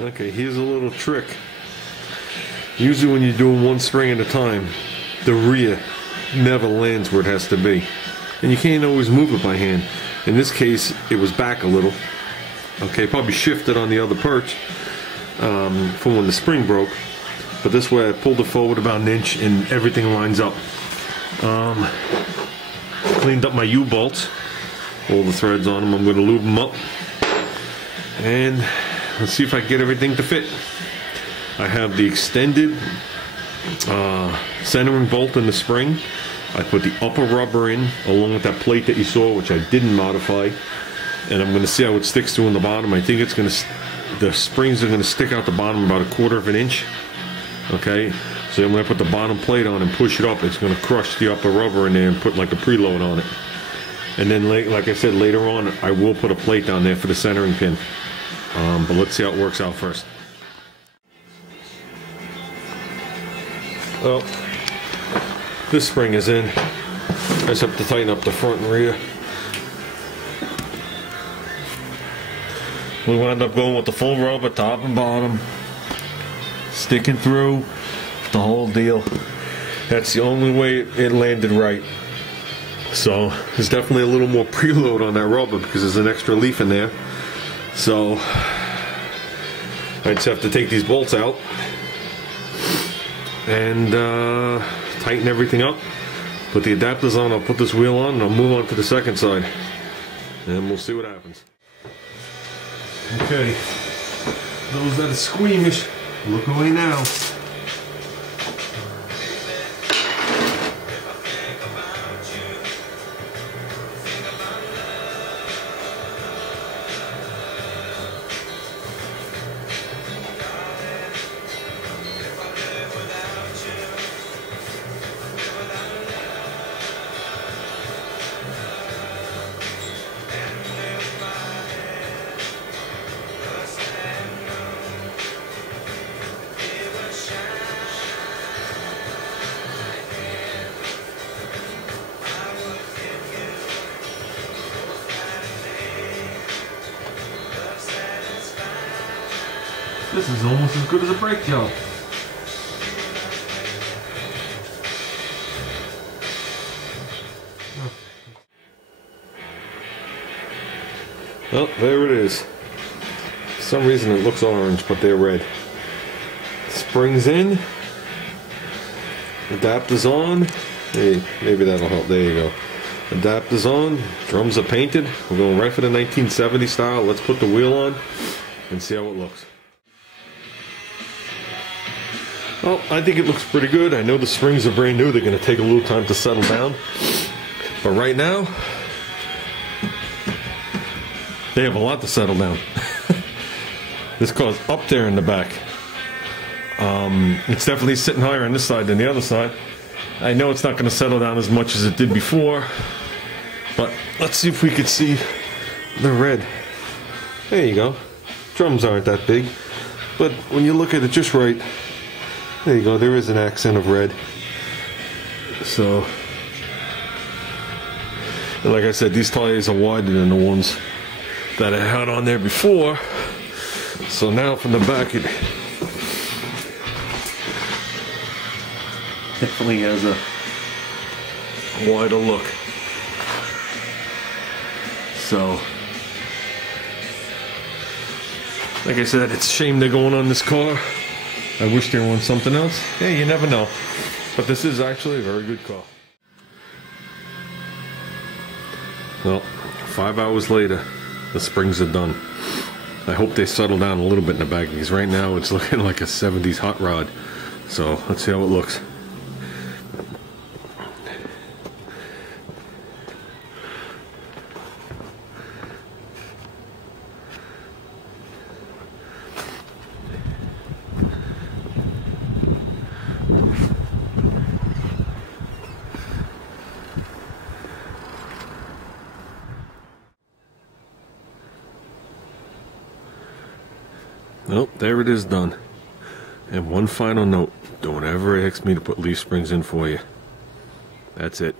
Okay, here's a little trick. Usually when you're doing one spring at a time, the rear never lands where it has to be. And you can't always move it by hand. In this case, it was back a little. Okay, probably shifted on the other perch from when the spring broke. But this way I pulled it forward about an inch and everything lines up. Cleaned up my U-bolts. All the threads on them. I'm going to lube them up. And let's see if I can get everything to fit. I have the extended centering bolt in the spring. I put the upper rubber in along with that plate that you saw, which I didn't modify. And I'm going to see how it sticks to in the bottom. I think it's going to, the springs are going to stick out the bottom about 1/4 inch. Okay, so then when I put the bottom plate on and push it up, it's going to crush the upper rubber in there and put like a preload on it. And then, like I said, later on, I will put a plate down there for the centering pin. But let's see how it works out first. Well, this spring is in. I just have to tighten up the front and rear. We wound up going with the full rubber, top and bottom, sticking through the whole deal. That's the only way it landed right. So there's definitely a little more preload on that rubber because there's an extra leaf in there. So I just have to take these bolts out and tighten everything up, put the adapters on, I'll put this wheel on, and I'll move on to the second side, and we'll see what happens. Okay, those that are squeamish, look away now. This is almost as good as a brake job. Well, there it is. For some reason it looks orange, but they're red. Springs in. Adapters on. Hey, maybe that'll help. There you go. Adapters on. Drums are painted. We're going right for the 1970 style. Let's put the wheel on and see how it looks. Well, I think it looks pretty good. I know the springs are brand new. They're going to take a little time to settle down. But right now, they have a lot to settle down. This car's up there in the back. It's definitely sitting higher on this side than the other side. I know it's not going to settle down as much as it did before. But let's see if we can see the red. There you go. Drums aren't that big. But when you look at it just right, there you go, there is an accent of red. So, and like I said, these tires are wider than the ones that I had on there before. So now from the back, it definitely has a wider look. So, like I said, it's a shame they're going on this car. I wish they were on something else. Yeah, you never know. But this is actually a very good car. Well, 5 hours later, the springs are done. I hope they settle down a little bit in the back because right now it's looking like a 70s hot rod. So let's see how it looks. Well, there it is done. And one final note, don't ever ask me to put leaf springs in for you. That's it.